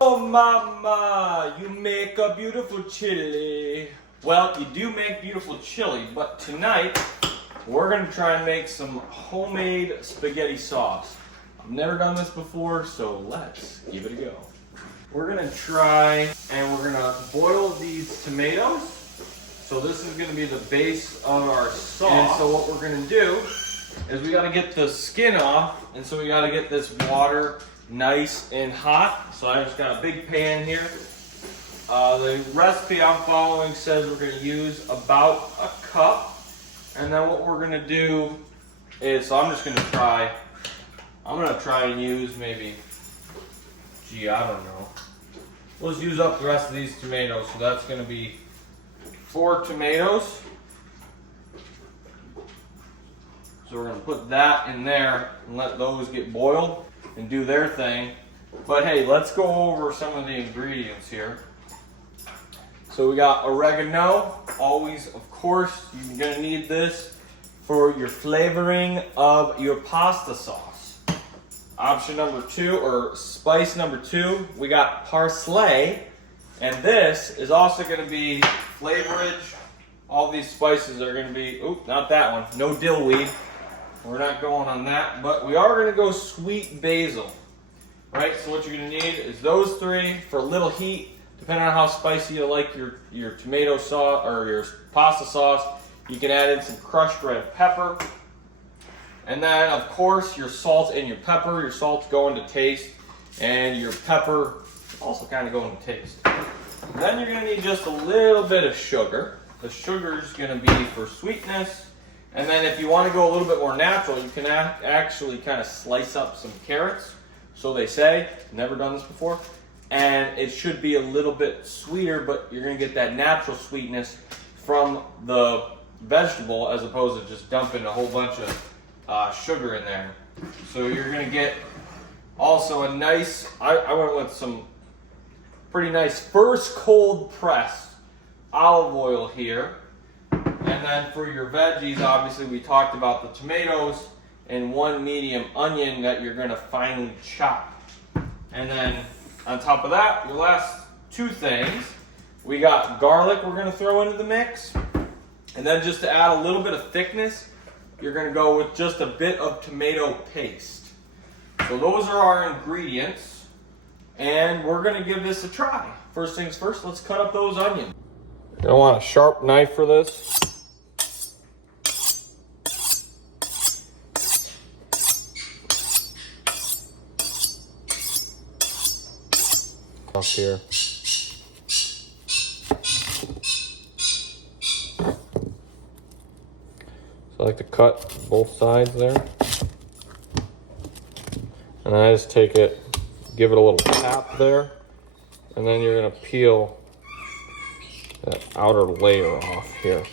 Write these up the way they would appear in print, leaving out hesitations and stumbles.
Oh mama, you make a beautiful chili. Well, you do make beautiful chili, but tonight we're gonna try and make some homemade spaghetti sauce. I've never done this before, so let's give it a go. We're gonna try and we're gonna boil these tomatoes. So this is gonna be the base of our sauce. And so what we're gonna do is we gotta get the skin off, and so we gotta get this water nice and hot. So I just got a big pan here. The recipe I'm following says we're gonna use about a cup. And then what we're gonna do is, so I'm gonna try and use maybe, I don't know. Let's use up the rest of these tomatoes. So that's gonna be 4 tomatoes. So we're gonna put that in there and let those get boiled and do their thing. But hey, let's go over some of the ingredients here. So we got oregano, always, of course, you're gonna need this for your flavoring of your pasta sauce. Option number 2, or spice number 2, we got parsley, and this is also gonna be flavorage. All these spices are gonna be, oop, not that one, no dill weed. We're not going on that, but we are gonna go sweet basil. Right, so what you're gonna need is those 3 for a little heat. Depending on how spicy you like your tomato sauce or your pasta sauce, you can add in some crushed red pepper. And then, of course, your salt and your pepper. Your salt's going to taste, and your pepper also kind of going to taste. And then you're going to need just a little bit of sugar. The sugar is going to be for sweetness. And then if you want to go a little bit more natural, you can actually kind of slice up some carrots. So they say. Never done this before. And it should be a little bit sweeter, but you're gonna get that natural sweetness from the vegetable as opposed to just dumping a whole bunch of sugar in there. So you're gonna get also a nice, I went with some pretty nice first cold pressed olive oil here. And then for your veggies, obviously we talked about the tomatoes and 1 medium onion that you're gonna finely chop. And then on top of that, your last 2 things, we got garlic we're gonna throw into the mix. And then just to add a little bit of thickness, you're gonna go with just a bit of tomato paste. So those are our ingredients, and we're gonna give this a try. First things first, let's cut up those onions. You're gonna want a sharp knife for this. Here. So I like to cut both sides there. And I just take it, give it a little tap there, and then you're gonna peel that outer layer off here.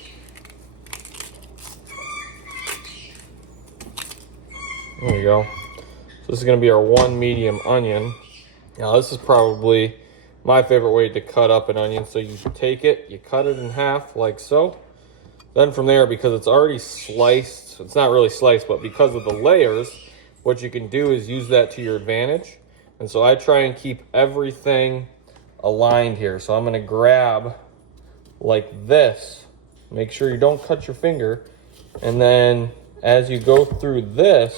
There we go. So this is gonna be our 1 medium onion. Now this is probably my favorite way to cut up an onion. So you take it, you cut it in half like so. Then from there, because it's already sliced, it's not really sliced, but because of the layers, what you can do is use that to your advantage. And so I try and keep everything aligned here. So I'm gonna grab like this. Make sure you don't cut your finger. And then as you go through this,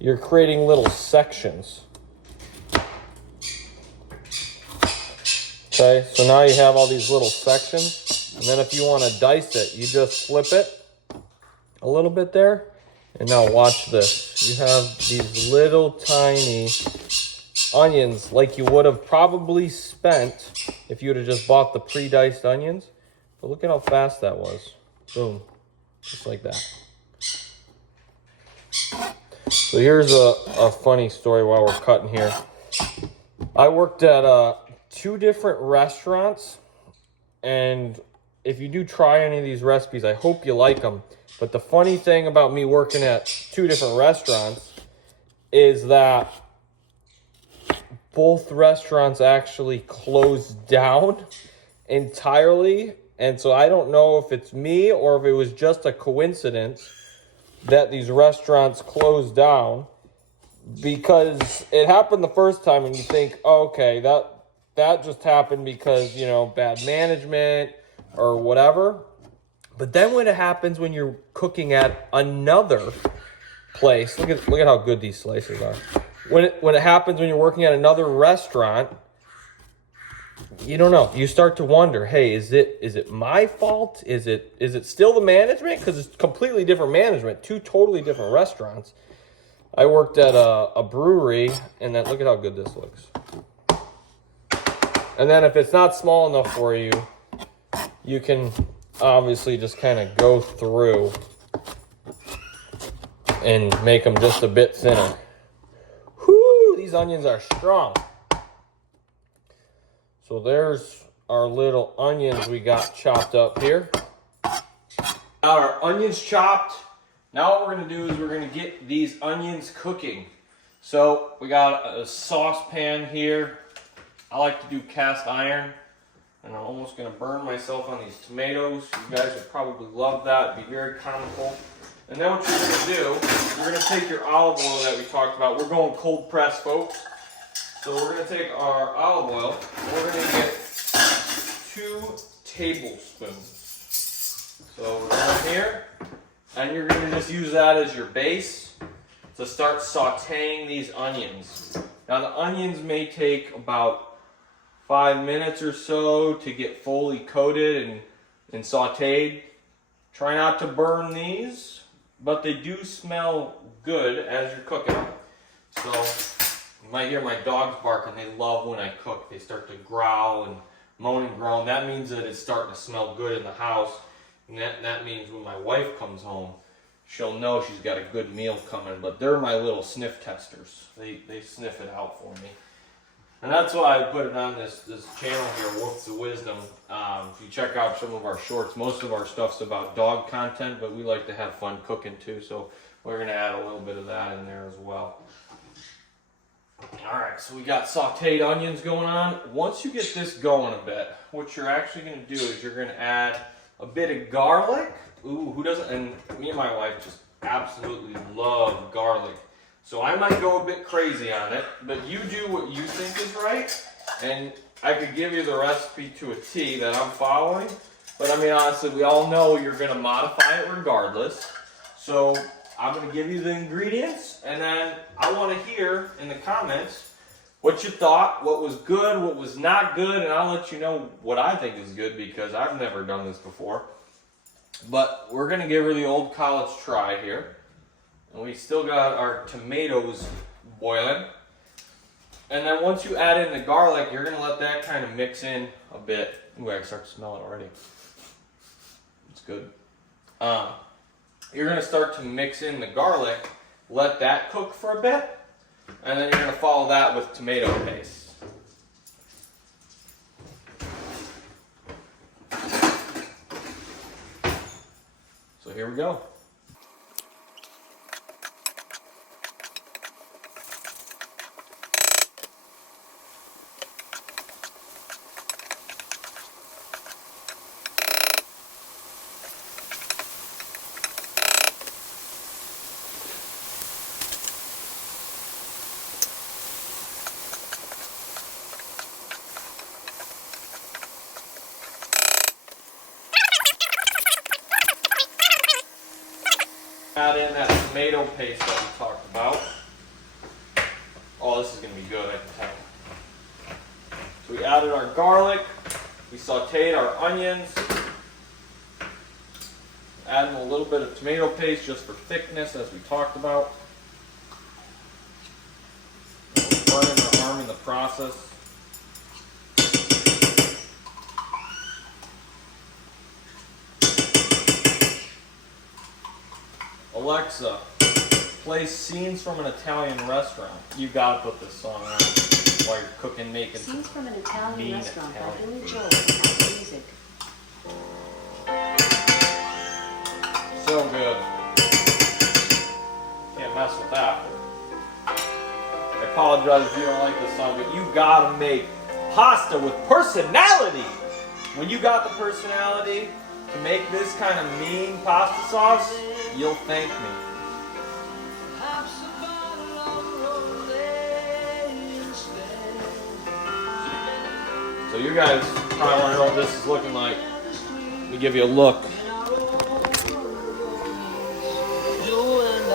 you're creating little sections. Okay, so now you have all these little sections, and then if you want to dice it, you just flip it a little bit there, and now watch this. You have these little tiny onions like you would have probably spent if you would have just bought the pre-diced onions. But look at how fast that was. Boom, just like that. So here's a funny story while we're cutting here. I worked at 2 different restaurants, and if you do try any of these recipes, I hope you like them. But the funny thing about me working at 2 different restaurants is that both restaurants actually closed down entirely. And so I don't know if it's me or if it was just a coincidence that these restaurants closed down. because it happened the first time and you think, oh, okay, that just happened because, you know, bad management or whatever. But then when it happens when you're cooking at another place, look at how good these slices are. When it happens when you're working at another restaurant, you don't know. You start to wonder, hey, is it my fault? Is it still the management? Because it's completely different management, two totally different restaurants. I worked at a brewery, and then look at how good this looks. And then if it's not small enough for you, you can obviously just kind of go through and make them just a bit thinner. Whoo, these onions are strong. So there's our little onions we got chopped up here. Now our onions chopped. Now what we're gonna do is we're gonna get these onions cooking. So we got a saucepan here. I like to do cast iron, and I'm almost gonna burn myself on these tomatoes. You guys would probably love that. It'd be very comical. And then what you're gonna do, you're gonna take your olive oil that we talked about. We're going cold press, folks. So we're going to take our olive oil, and we're going to get 2 tablespoons. So we're going here, and you're going to just use that as your base to start sauteing these onions. Now the onions may take about 5 minutes or so to get fully coated and sauteed. Try not to burn these, but they do smell good as you're cooking them. So you might hear my dogs barking. They love when I cook. They start to growl and moan and groan. That means that it's starting to smell good in the house. And that means when my wife comes home, she'll know she's got a good meal coming. But they're my little sniff testers. They sniff it out for me. And that's why I put it on this channel here, Wolves of Wisdom. If you check out some of our shorts, most of our stuff's about dog content, but we like to have fun cooking too. So we're going to add a little bit of that in there as well. Alright, so we got sauteed onions going on. Once you get this going a bit, what you're actually going to do is you're going to add a bit of garlic. Ooh, who doesn't? And me and my wife just absolutely love garlic. So I might go a bit crazy on it, but you do what you think is right. And I could give you the recipe to a T that I'm following. But I mean, honestly, we all know you're going to modify it regardless. So I'm going to give you the ingredients, and then I want to hear in the comments what you thought, what was good, what was not good, and I'll let you know what I think is good because I've never done this before. But we're going to give her the old college try here. And we still got our tomatoes boiling. And then once you add in the garlic, you're going to let that kind of mix in a bit. Ooh, I can start to smell it already. It's good. You're going to start to mix in the garlic, let that cook for a bit, and then you're going to follow that with tomato paste. So here we go. Add in that tomato paste that we talked about. Oh, this is going to be good, I can tell. So we added our garlic, we sauteed our onions, adding a little bit of tomato paste just for thickness as we talked about. Burning our arm in the process. Alexa, play scenes from an Italian restaurant. You gotta put this song on while you're cooking, making Scenes from an Italian restaurant by Billy Joel. Music. So good. Can't mess with that. I apologize if you don't like this song, but you gotta make pasta with personality. When you got the personality to make this kind of mean pasta sauce, you'll thank me. So you guys probably want to know what this is looking like. Let me give you a look.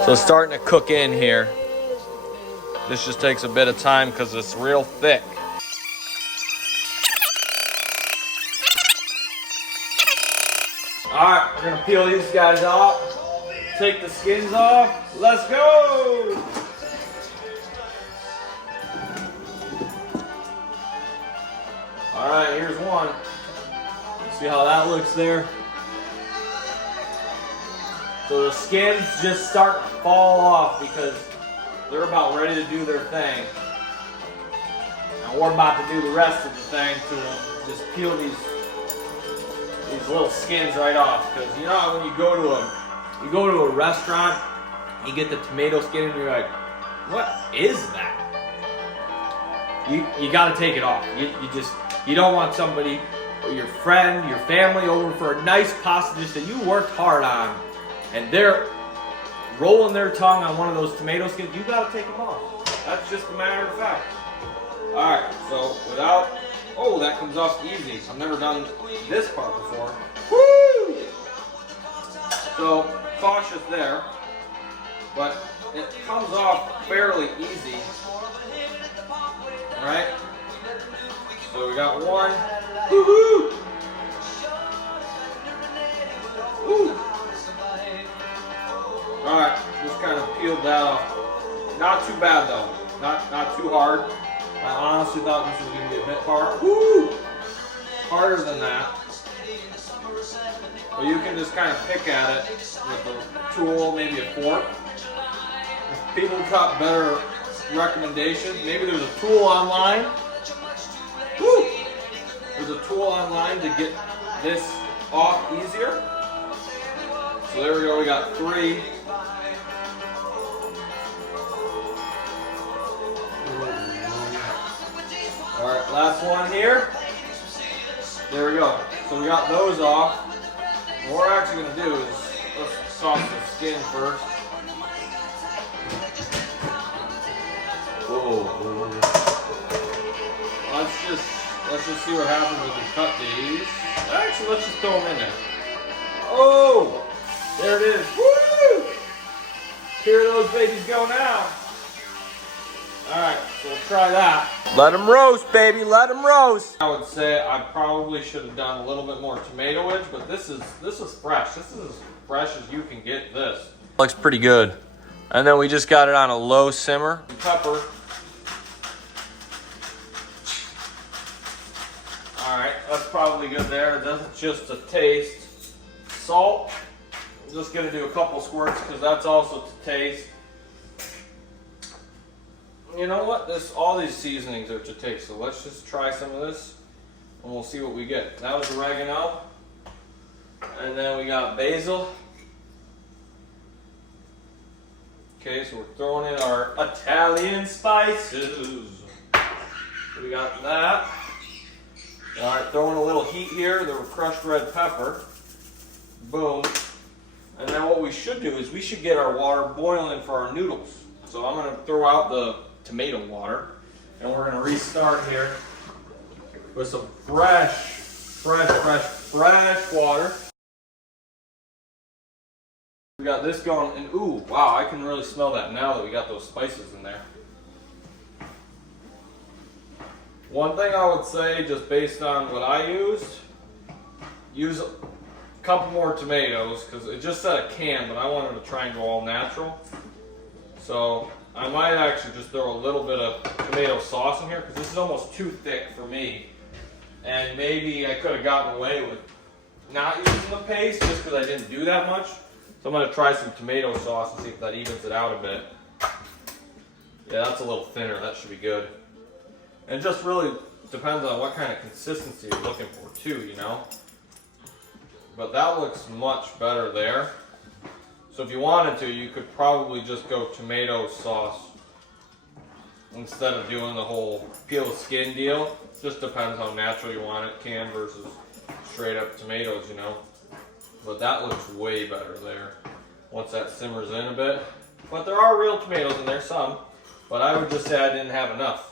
So it's starting to cook in here. This just takes a bit of time because it's real thick. All right, we're gonna peel these guys off. Take the skins off. Let's go. All right, here's one. See how that looks there? So the skins just start to fall off because they're about ready to do their thing. And we're about to do the rest of the thing to just peel these little skins right off. Because you know how when you go to a restaurant, you get the tomato skin and you're like, what is that? You got to take it off. You don't want somebody, or your friend, your family over for a nice pasta dish that you worked hard on, and they're rolling their tongue on one of those tomato skins. You got to take them off. That's just a matter of fact. All right, so that comes off easy. I've never done this part before. Woo! So cautious there, but it comes off fairly easy. All right. So we got one. Woo-hoo! Woo! All right, just kind of peeled that off. Not too bad though. Not too hard. I honestly thought this was going to be a bit hard. Woo! Harder than that. But you can just kind of pick at it with a tool, maybe a fork. If people got better recommendations, maybe there's a tool online. Woo! There's a tool online to get this off easier. So there we go, we got 3. Alright, last one here. There we go. So we got those off. What we're actually going to do is let's sauce the skin first. Whoa. Let's just see what happens if we cut these. Actually, let's just throw them in there. Oh, there it is. Woo! Here those babies go now. All right, so we'll try that. Let them roast, baby. Let them roast. I would say I probably should have done a little bit more tomato-age, but this is fresh. This is as fresh as you can get this. Looks pretty good. And then we just got it on a low simmer. Pepper. All right, that's probably good there. That's just a taste. Salt. I'm just gonna do a couple squirts because that's also to taste. You know what? All these seasonings are to taste. So let's just try some of this, and we'll see what we get. That was oregano, and then we got basil. Okay, so we're throwing in our Italian spices. So we got that. All right, throwing a little heat here, the crushed red pepper. Boom. And then what we should do is we should get our water boiling for our noodles. So I'm gonna throw out the tomato water, and we're gonna restart here with some fresh water. We got this going, and ooh, wow, I can really smell that now that we got those spices in there. One thing I would say, just based on what I used, use a couple more tomatoes, because it just said a can, but I wanted to try and go all natural. So I might actually just throw a little bit of tomato sauce in here, because this is almost too thick for me. And maybe I could have gotten away with not using the paste, just because I didn't do that much. So I'm going to try some tomato sauce and see if that evens it out a bit. Yeah, that's a little thinner. That should be good. And it just really depends on what kind of consistency you're looking for too, you know. But that looks much better there. So if you wanted to, you could probably just go tomato sauce instead of doing the whole peel skin deal. Just depends how natural you want it, canned versus straight up tomatoes, you know. But that looks way better there once that simmers in a bit. But there are real tomatoes in there, some. But I would just say I didn't have enough.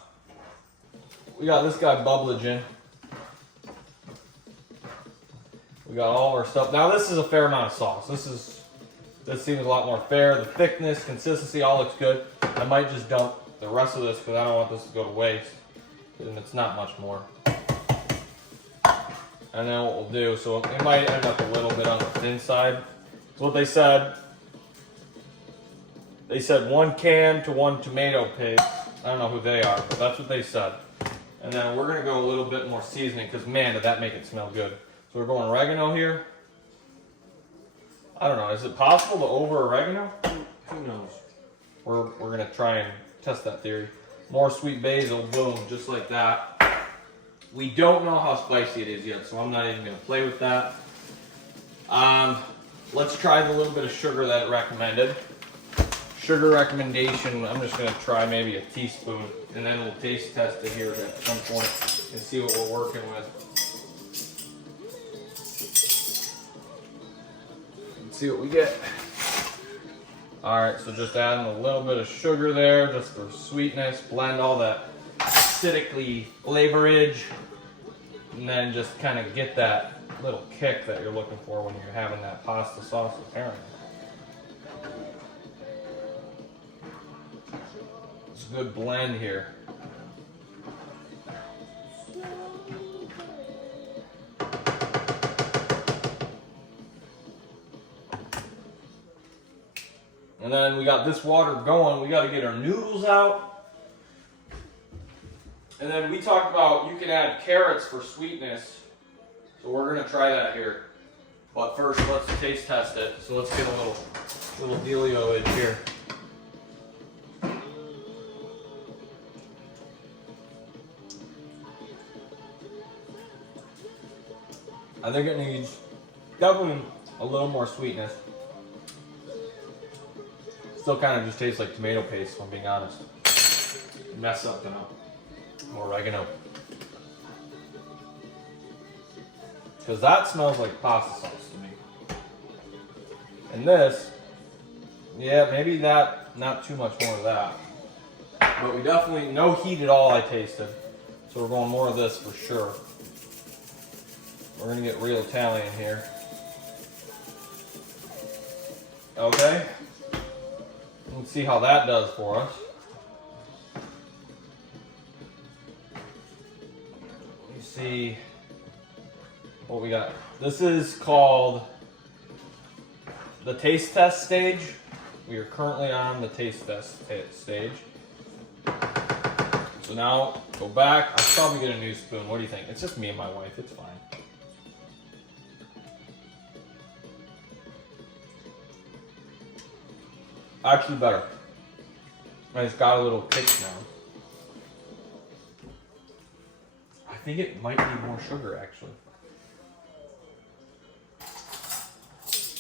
We got this guy Bubblage in. We got all of our stuff. Now this is a fair amount of sauce. This seems a lot more fair. The thickness, consistency, all looks good. I might just dump the rest of this because I don't want this to go to waste. And it's not much more. And then what we'll do, so it might end up a little bit on the thin side. So what they said 1 can to 1 tomato paste. I don't know who they are, but that's what they said. And then we're gonna go a little bit more seasoning because man, did that make it smell good. So we're going oregano here. I don't know, is it possible to over oregano? Who knows? We're gonna try and test that theory. More sweet basil, boom, just like that. We don't know how spicy it is yet, so I'm not even gonna play with that. Let's try the little bit of sugar that it recommended. Sugar recommendation, I'm just gonna try maybe a teaspoon, and then we'll taste test it here at some point and see what we're working with. Let's see what we get. All right, so just adding a little bit of sugar there, just for sweetness, blend all that acidically flavorage, and then just kind of get that little kick that you're looking for when you're having that pasta sauce apparently. It's a good blend here. And then we got this water going. We got to get our noodles out. And then we talked about you can add carrots for sweetness. So we're going to try that here. But first, let's taste test it. So let's get a little dealio in here. I think it needs definitely a little more sweetness. Still kind of just tastes like tomato paste, if I'm being honest. Mess something up. More oregano. Because that smells like pasta sauce to me. And this, yeah, maybe that, not too much more of that. But we definitely, no heat at all I tasted. So we're going more of this for sure. We're gonna get real Italian here. Okay. Let's see how that does for us. Let me see what we got. This is called the taste test stage. We are currently on the taste test stage. So now, go back. I'll probably get a new spoon. What do you think? It's just me and my wife. It's fine. Actually better. And it's got a little kick now. I think it might need more sugar actually.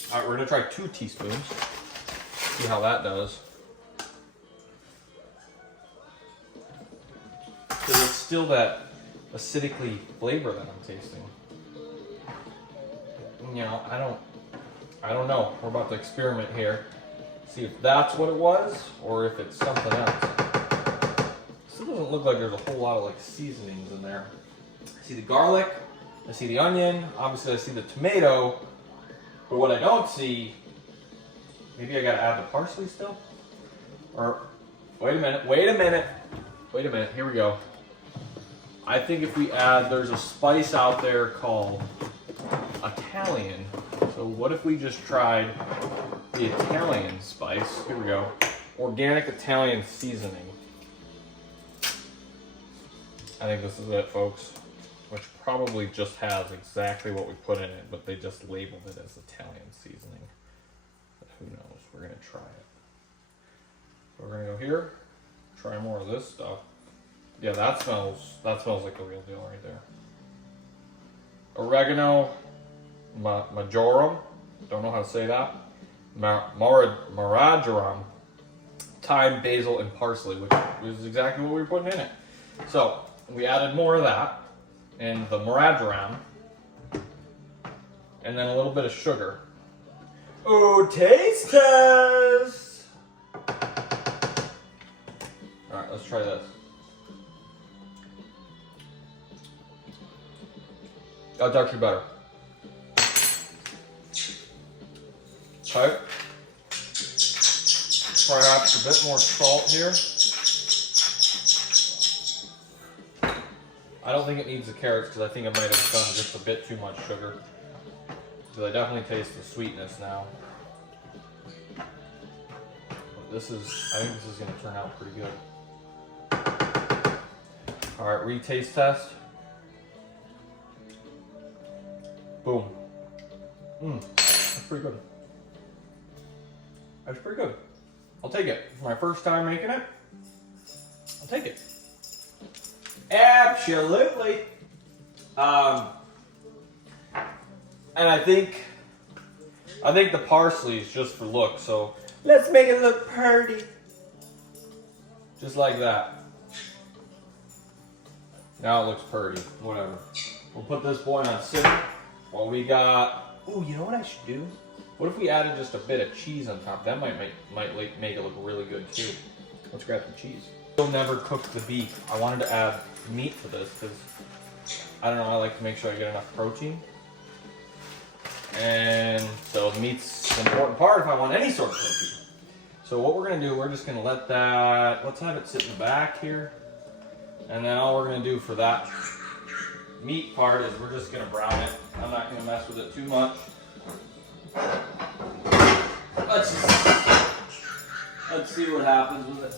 Alright, we're gonna try 2 teaspoons. See how that does. Because it's still that acidically flavor that I'm tasting. You know, I don't know. We're about to experiment here. See if that's what it was, or if it's something else. Still doesn't look like there's a whole lot of like seasonings in there. I see the garlic, I see the onion, obviously I see the tomato, but what I don't see, maybe I gotta add the parsley still? Or, wait a minute, here we go. I think if we add, there's a spice out there called Italian. So what if we just tried the Italian spice? Here we go. Organic Italian seasoning. I think this is it, folks. Which probably just has exactly what we put in it, but they just labeled it as Italian seasoning. But who knows? We're gonna try it. So we're gonna go here. Try more of this stuff. Yeah, that smells like the real deal right there. Oregano majorum. Don't know how to say that. Marjoram, thyme, basil, and parsley, which is exactly what we were putting in it. So we added more of that, and the marjoram, and then a little bit of sugar. Oh, taste test! All right, let's try this. That's actually better. type. Perhaps a bit more salt here. I don't think it needs the carrots because I think I might have done just a bit too much sugar. Because I definitely taste the sweetness now. But I think this is going to turn out pretty good. Alright, re-taste test. Boom. That's pretty good. That's pretty good. I'll take it. It's my first time making it. I'll take it. Absolutely. And I think the parsley is just for look, so let's make it look pretty. Just like that. Now it looks pretty. Whatever. We'll put this boy on simmer while we got. Ooh, you know what I should do? What if we added just a bit of cheese on top? That might make it look really good too. Let's grab the cheese. Still never cooked the beef. I wanted to add meat to this because I don't know. I like to make sure I get enough protein, and so the meat's an important part if I want any sort of protein. So what we're gonna do, we're just gonna let that. Let's have it sit in the back here, and then all we're gonna do for that meat part is we're just gonna brown it. I'm not gonna mess with it too much. Let's see what happens with it.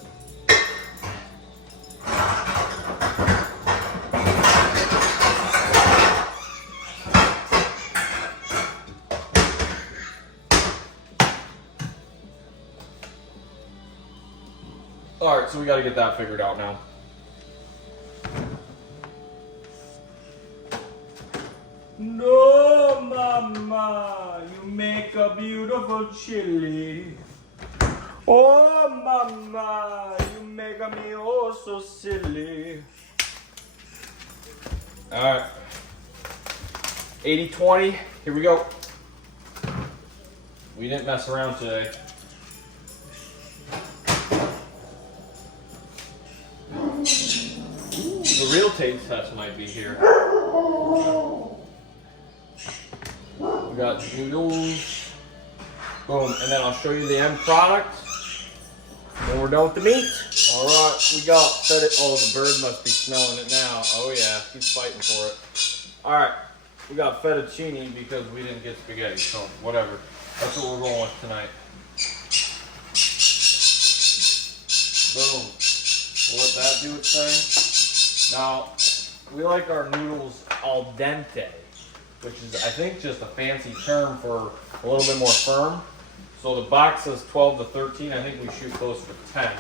All right, so we got to get that figured out now. No, mama, you make a beautiful chili. Oh, mama, you make me oh so silly. All right, 80-20, here we go. We didn't mess around today. The real taste test might be here. We got noodles. Boom. And then I'll show you the end product when we're done with the meat. Alright, we got fed it. Oh, the bird must be smelling it now. Oh yeah, he's fighting for it. Alright, we got fettuccine because we didn't get spaghetti, so whatever. That's what we're going with tonight. Boom. We'll let that do its thing. Now, we like our noodles al dente, which is, I think, just a fancy term for a little bit more firm. So the box says 12 to 13. I think we shoot close to 10.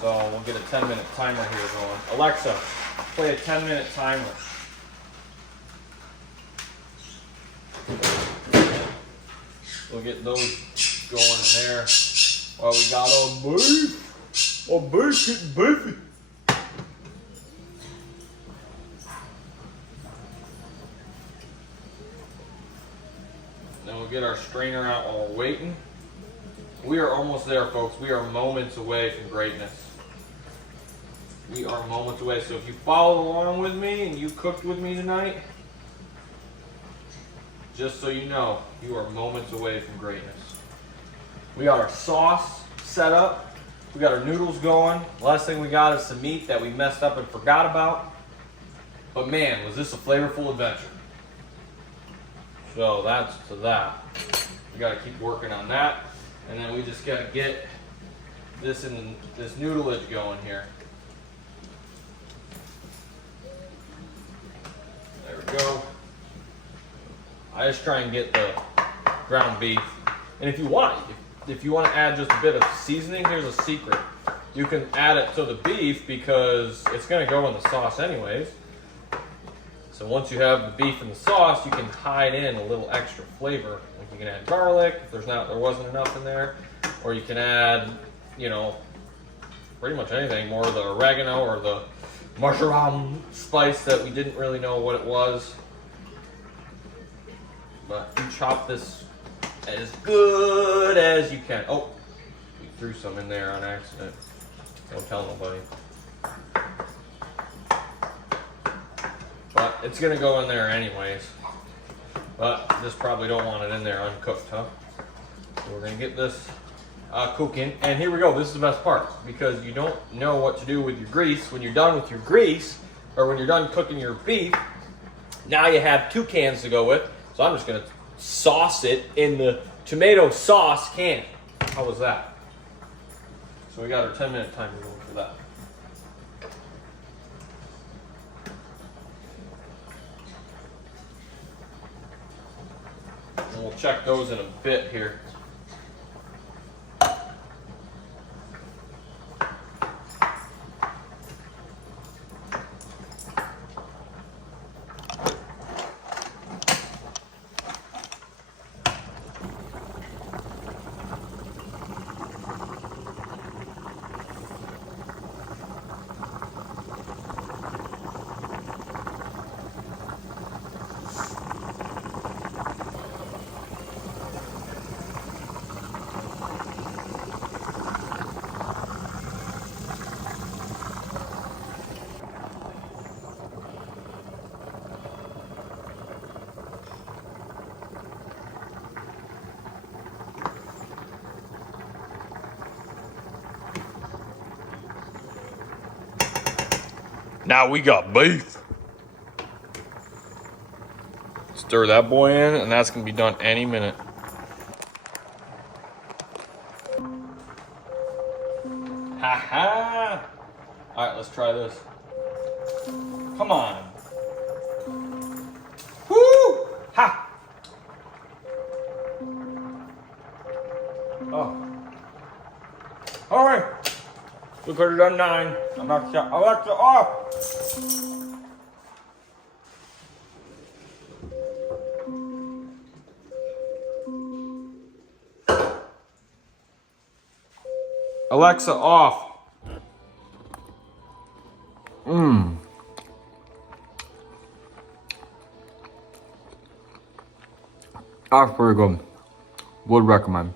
So we'll get a 10-minute timer here going. Alexa, play a 10-minute timer. We'll get those going in there while we got our beef. Our beef getting beefy. Then we'll get our strainer out while we're waiting. We are almost there, folks. We are moments away from greatness. We are moments away. So if you followed along with me and you cooked with me tonight, just so you know, you are moments away from greatness. We got our sauce set up. We got our noodles going. Last thing we got is some meat that we messed up and forgot about. But man, was this a flavorful adventure. So that's to that. We got to keep working on that. And then we just got to get this noodleage going here. There we go. I just try and get the ground beef. And if you want to add just a bit of seasoning, here's a secret. You can add it to the beef because it's going to go in the sauce anyways. So once you have the beef in the sauce, you can hide in a little extra flavor. Like you can add garlic if there wasn't enough in there, or you can add, pretty much anything, more of the oregano or the mushroom spice that we didn't really know what it was. But you chop this as good as you can. Oh, we threw some in there on accident. Don't tell nobody. But it's gonna go in there anyways. But just probably don't want it in there uncooked, huh? So we're gonna get this cooking, and here we go. This is the best part because you don't know what to do with your grease. When you're done with your grease, or when you're done cooking your beef, now you have 2 cans to go with. So I'm just gonna sauce it in the tomato sauce can. How was that? So we got our 10-minute timer going for that. And we'll check those in a bit here. Now we got beef. Stir that boy in, and that's gonna be done any minute. Ha ha! All right, let's try this. Come on. Woo! Ha! Oh. All right. We could have done 9. Alexa off. Alexa off. That's pretty good. Would recommend.